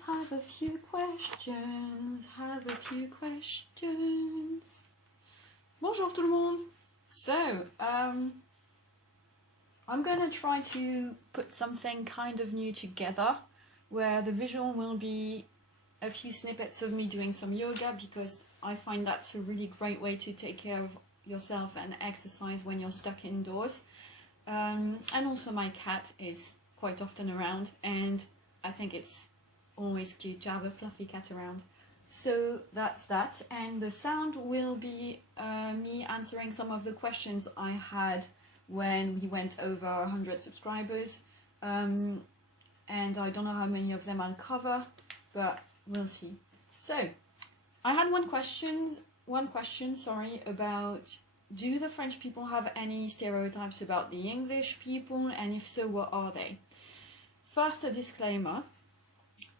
have a few questions. Bonjour tout le monde. So, I'm gonna try to put something kind of new together, where the visual will be a few snippets of me doing some yoga, because I find that's a really great way to take care of yourself and exercise when you're stuck indoors. And also my cat is quite often around, and I think it's always cute to have a fluffy cat around. So that's that, and the sound will be me answering some of the questions I had when we went over 100 subscribers, and I don't know how many of them I'll cover, but we'll see. So I had one question, about, do the French people have any stereotypes about the English people, and if so, what are they? First, a disclaimer.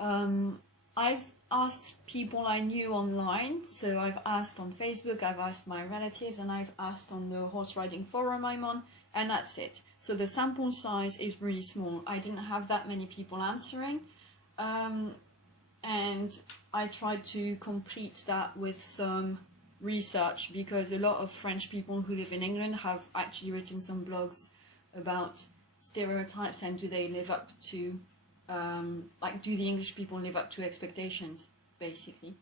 I've asked people I knew online, so I've asked on Facebook, I've asked my relatives, and I've asked on the horse riding forum I'm on, and that's it. So the sample size is really small. I didn't have that many people answering, and I tried to complete that with some research, because a lot of French people who live in England have actually written some blogs about stereotypes and do they live up to, do the English people live up to expectations, basically.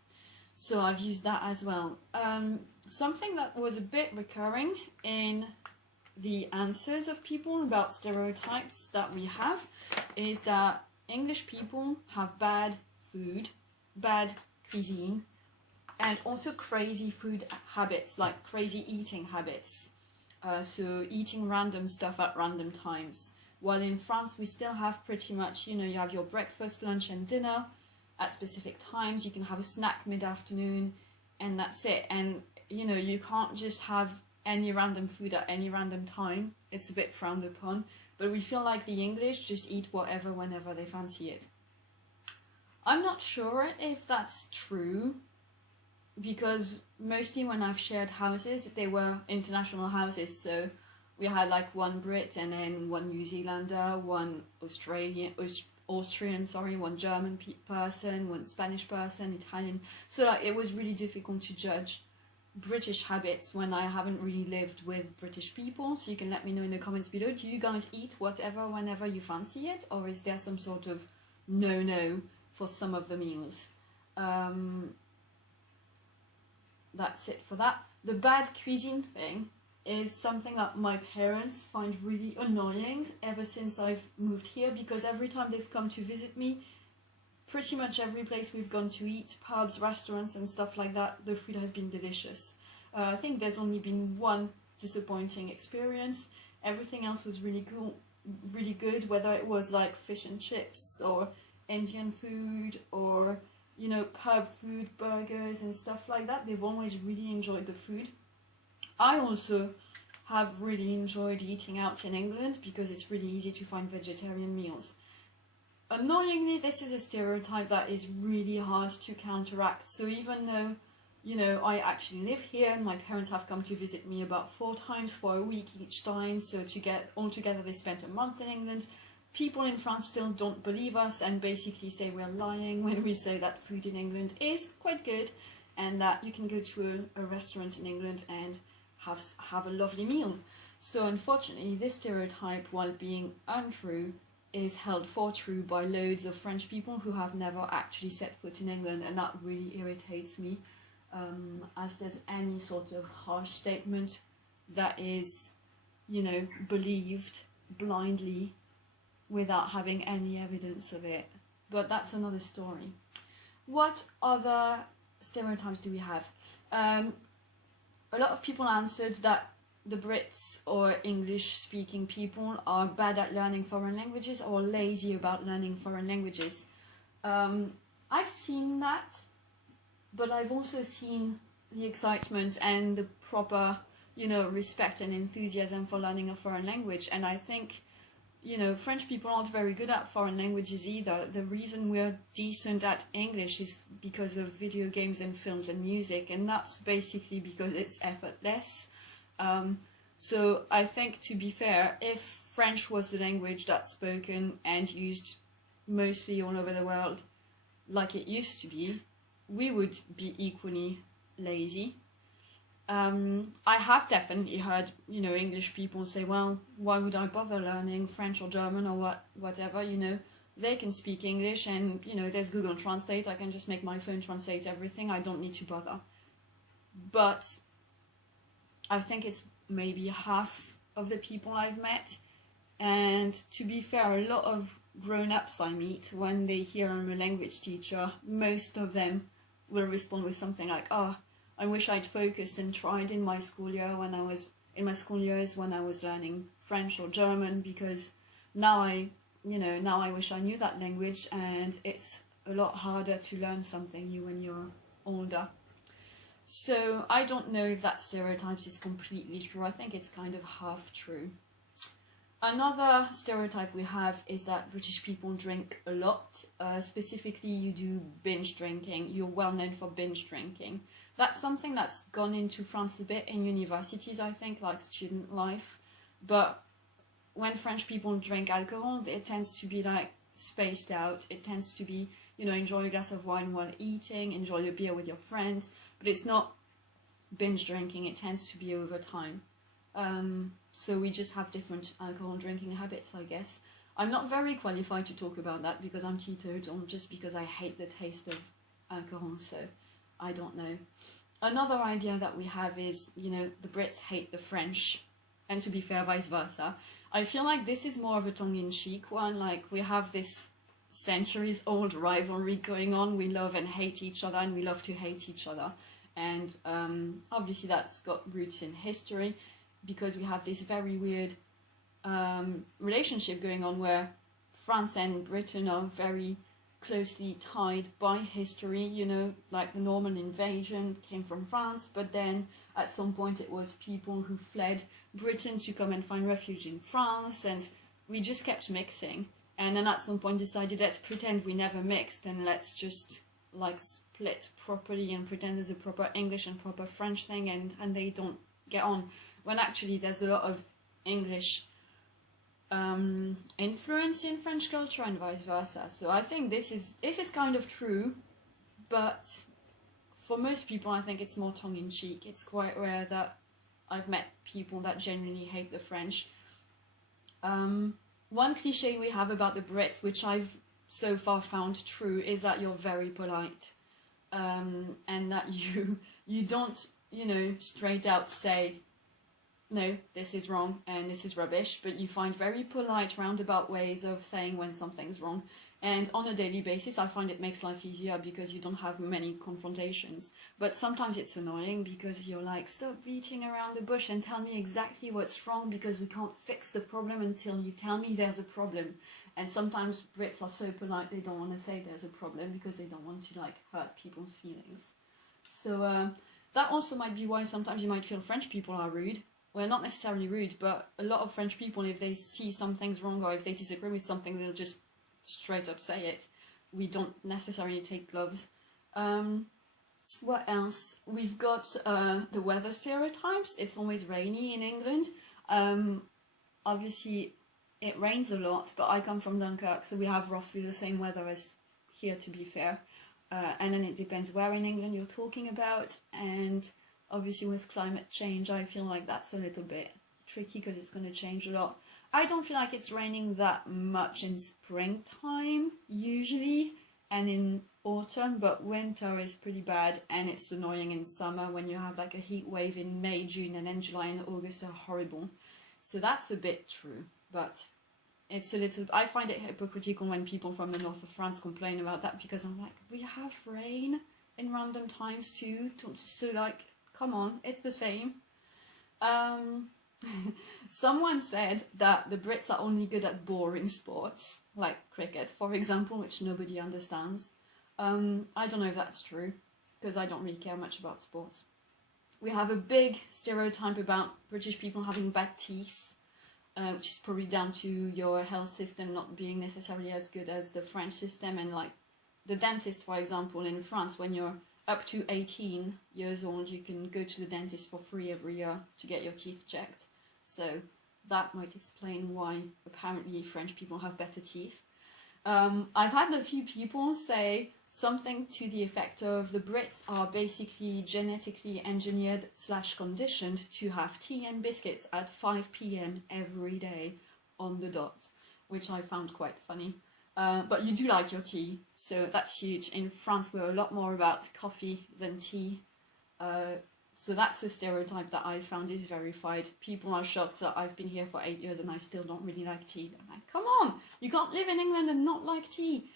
So I've used that as well. Something that was a bit recurring in the answers of people about stereotypes that we have is that English people have bad food, bad cuisine, and also crazy food habits, like crazy eating habits. So eating random stuff at random times. While in France, we still have pretty much, you have your breakfast, lunch, and dinner at specific times. You can have a snack mid-afternoon, and that's it. And, you can't just have any random food at any random time. It's a bit frowned upon. But we feel like the English just eat whatever whenever they fancy it. I'm not sure if that's true, because mostly when I've shared houses, they were international houses, so we had like one Brit and then one New Zealander, one Austrian, one German person, one Spanish person, Italian. So it was really difficult to judge British habits when I haven't really lived with British people. So you can let me know in the comments below, do you guys eat whatever whenever you fancy it, or is there some sort of no for some of the meals? That's it for that. The bad cuisine thing is something that my parents find really annoying ever since I've moved here, because every time they've come to visit me, pretty much every place we've gone to eat, pubs, restaurants and stuff like that, the food has been delicious. I think there's only been one disappointing experience. Everything else was really cool, really good, whether it was like fish and chips or Indian food or pub food, burgers and stuff like that. They've always really enjoyed the food. I also have really enjoyed eating out in England, because it's really easy to find vegetarian meals. Annoyingly, this is a stereotype that is really hard to counteract. So even though, I actually live here and my parents have come to visit me about 4 times for a week each time, so altogether they spent a month in England, people in France still don't believe us and basically say we're lying when we say that food in England is quite good, and that you can go to a restaurant in England and have a lovely meal. So unfortunately, this stereotype, while being untrue, is held for true by loads of French people who have never actually set foot in England, and that really irritates me, as there's any sort of harsh statement that is, believed blindly without having any evidence of it. But that's another story. What other stereotypes do we have? A lot of people answered that the Brits or English-speaking people are bad at learning foreign languages or lazy about learning foreign languages. I've seen that, but I've also seen the excitement and the proper, respect and enthusiasm for learning a foreign language. And I think, French people aren't very good at foreign languages either. The reason we're decent at English is because of video games and films and music, and that's basically because it's effortless. So I think, to be fair, if French was the language that's spoken and used mostly all over the world, like it used to be, we would be equally lazy. I have definitely heard, English people say, well, why would I bother learning French or German or whatever, they can speak English and, there's Google Translate, I can just make my phone translate everything, I don't need to bother. But I think it's maybe half of the people I've met, and to be fair, a lot of grown-ups I meet, when they hear I'm a language teacher, most of them will respond with something like, I wish I'd focused and tried in my school years when I was learning French or German, because now I wish I knew that language, and it's a lot harder to learn something new when you're older. So I don't know if that stereotype is completely true. I think it's kind of half true. Another stereotype we have is that British people drink a lot. Specifically, you do binge drinking. You're well known for binge drinking. That's something that's gone into France a bit in universities, I think, like student life. But when French people drink alcohol, it tends to be like spaced out. It tends to be, enjoy a glass of wine while eating, enjoy a beer with your friends. But it's not binge drinking. It tends to be over time. So we just have different alcohol drinking habits, I guess. I'm not very qualified to talk about that because I'm teetotal, just because I hate the taste of alcohol, so I don't know. Another idea that we have is, the Brits hate the French, and to be fair, vice versa. I feel like this is more of a tongue-in-cheek one, like we have this centuries-old rivalry going on. We love and hate each other, and we love to hate each other. And obviously that's got roots in history, because we have this very weird relationship going on where France and Britain are very closely tied by history, like the Norman invasion came from France, but then at some point it was people who fled Britain to come and find refuge in France, and we just kept mixing. And then at some point decided, let's pretend we never mixed, and let's just like split properly and pretend there's a proper English and proper French thing, and they don't get on. When actually there's a lot of English influence in French culture and vice versa. So I think this is kind of true, but for most people I think it's more tongue-in-cheek. It's quite rare that I've met people that genuinely hate the French. One cliche we have about the Brits, which I've so far found true, is that you're very polite, and that you don't, straight out say, no, this is wrong and this is rubbish, but you find very polite, roundabout ways of saying when something's wrong. And on a daily basis, I find it makes life easier because you don't have many confrontations. But sometimes it's annoying because you're like, stop beating around the bush and tell me exactly what's wrong, because we can't fix the problem until you tell me there's a problem. And sometimes Brits are so polite they don't want to say there's a problem because they don't want to hurt people's feelings. So that also might be why sometimes you might feel French people are rude. Well, not necessarily rude, but a lot of French people, if they see something's wrong or if they disagree with something, they'll just straight up say it. We don't necessarily take gloves. What else? We've got the weather stereotypes. It's always rainy in England. Obviously, it rains a lot, but I come from Dunkirk, so we have roughly the same weather as here, to be fair. And then it depends where in England you're talking about, and obviously with climate change I feel like that's a little bit tricky because it's going to change a lot. I don't feel like it's raining that much in springtime usually, and in autumn, but winter is pretty bad, and it's annoying in summer when you have a heat wave in May, June, and then July and August are horrible. So that's a bit true, but it's a little, I find it hypocritical when people from the north of France complain about that, because I'm like, we have rain in random times too, so come on, it's the same. Someone said that the Brits are only good at boring sports, like cricket, for example, which nobody understands. I don't know if that's true, because I don't really care much about sports. We have a big stereotype about British people having bad teeth, which is probably down to your health system not being necessarily as good as the French system. And the dentist, for example, in France, when you're up to 18 years old, you can go to the dentist for free every year to get your teeth checked. So that might explain why apparently French people have better teeth. I've had a few people say something to the effect of the Brits are basically genetically engineered / conditioned to have tea and biscuits at 5 p.m. every day on the dot, which I found quite funny. But you do like your tea, so that's huge. In France, we're a lot more about coffee than tea. So that's a stereotype that I found is verified. People are shocked that I've been here for 8 years and I still don't really like tea. I'm like, come on, you can't live in England and not like tea.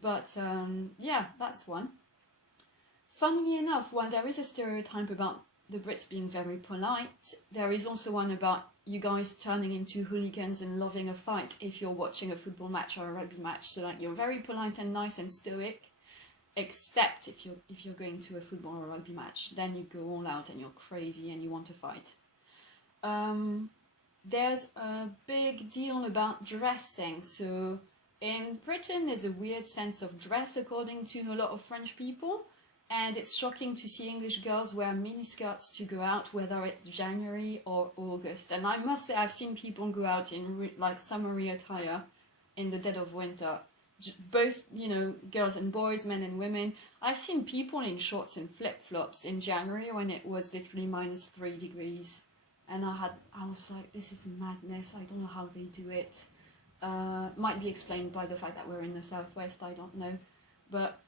But yeah, that's one. Funnily enough, while there is a stereotype about the Brits being very polite, there is also one about you guys turning into hooligans and loving a fight if you're watching a football match or a rugby match. So like you're very polite and nice and stoic, except if you're going to a football or a rugby match, then you go all out and you're crazy and you want to fight. There's a big deal about dressing. So in Britain, there's a weird sense of dress according to a lot of French people. And it's shocking to see English girls wear miniskirts to go out, whether it's January or August. And I must say, I've seen people go out in like summery attire in the dead of winter. Both, you know, girls and boys, men and women. I've seen people in shorts and flip-flops in January when it was literally -3 degrees. And I was like, this is madness. I don't know how they do it. Might be explained by the fact that we're in the southwest, I don't know. But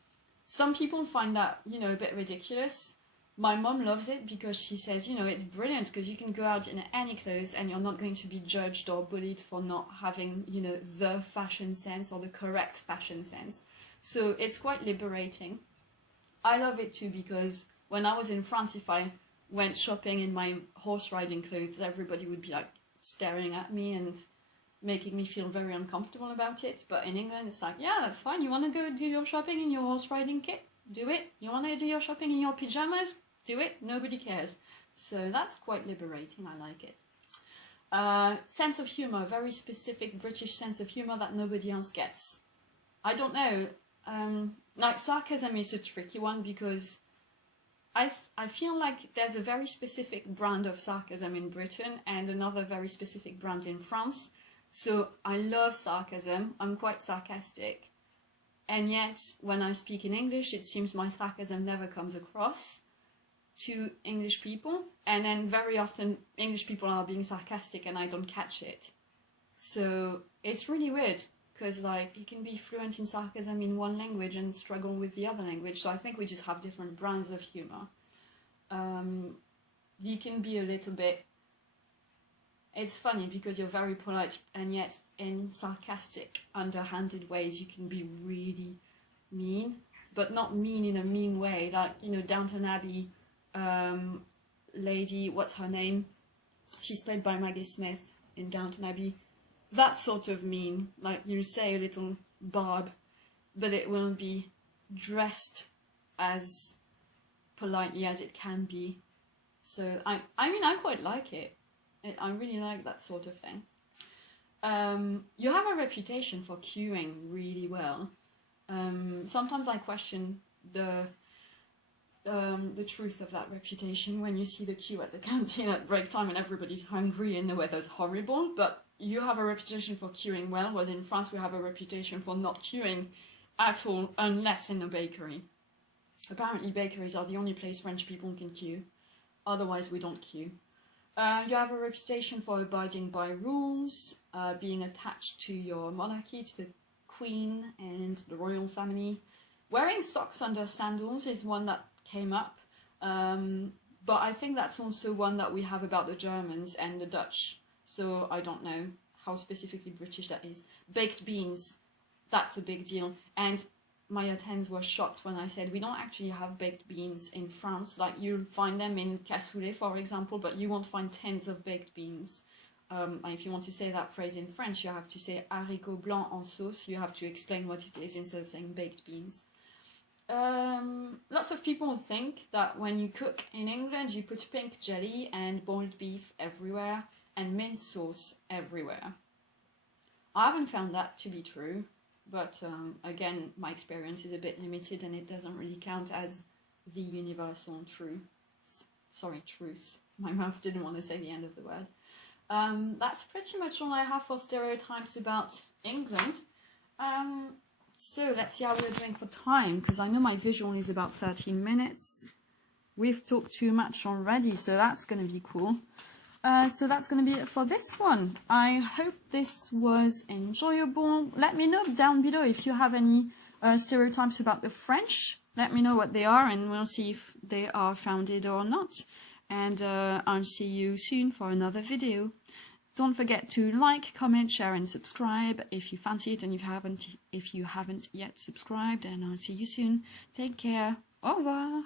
some people find that, you know, a bit ridiculous. My mom loves it because she says, you know, it's brilliant because you can go out in any clothes and you're not going to be judged or bullied for not having, you know, the fashion sense or the correct fashion sense. So it's quite liberating. I love it too because when I was in France, if I went shopping in my horse riding clothes, everybody would be like staring at me and making me feel very uncomfortable about it. But in England, it's like, yeah, that's fine. You want to go do your shopping in your horse riding kit? Do it. You want to do your shopping in your pyjamas? Do it. Nobody cares. So that's quite liberating. I like it. Sense of humor, very specific British sense of humor that nobody else gets. I don't know. Like sarcasm is a tricky one because I feel like there's a very specific brand of sarcasm in Britain and another very specific brand in France. So I love sarcasm, I'm quite sarcastic, and yet when I speak in English it seems my sarcasm never comes across to English people, and then very often English people are being sarcastic and I don't catch it. So it's really weird, because like you can be fluent in sarcasm in one language and struggle with the other language, so I think we just have different brands of humour. You can be a little bit... It's funny because you're very polite and yet in sarcastic, underhanded ways you can be really mean, but not mean in a mean way. Like, you know, Downton Abbey lady, what's her name? She's played by Maggie Smith in Downton Abbey. That sort of mean, like you say a little barb, but it will be dressed as politely as it can be. So I mean I quite like it. I really like that sort of thing. You have a reputation for queuing really well. Sometimes I question the truth of that reputation when you see the queue at the canteen at break time and everybody's hungry and the weather's horrible, but you have a reputation for queuing well. Well, in France we have a reputation for not queuing at all unless in a bakery. Apparently bakeries are the only place French people can queue. Otherwise we don't queue. You have a reputation for abiding by rules, being attached to your monarchy, to the Queen and the royal family. Wearing socks under sandals is one that came up, but I think that's also one that we have about the Germans and the Dutch, so I don't know how specifically British that is. Baked beans, that's a big deal, and my attends were shocked when I said we don't actually have baked beans in France. Like, you'll find them in cassoulet, for example, but you won't find tins of baked beans. If you want to say that phrase in French, you have to say haricots blancs en sauce. You have to explain what it is instead of saying baked beans. Lots of people think that when you cook in England, you put pink jelly and boiled beef everywhere and mint sauce everywhere. I haven't found that to be true. But again, my experience is a bit limited and it doesn't really count as the universal truth. Sorry, truth. My mouth didn't want to say the end of the word. That's pretty much all I have for stereotypes about England. So let's see how we're doing for time, because I know my visual is about 13 minutes. We've talked too much already, so that's going to be cool. So that's going to be it for this one. I hope this was enjoyable. Let me know down below if you have any stereotypes about the French. Let me know what they are, and we'll see if they are founded or not. And I'll see you soon for another video. Don't forget to like, comment, share, and subscribe if you fancy it and if you haven't yet subscribed. And I'll see you soon. Take care. Au revoir.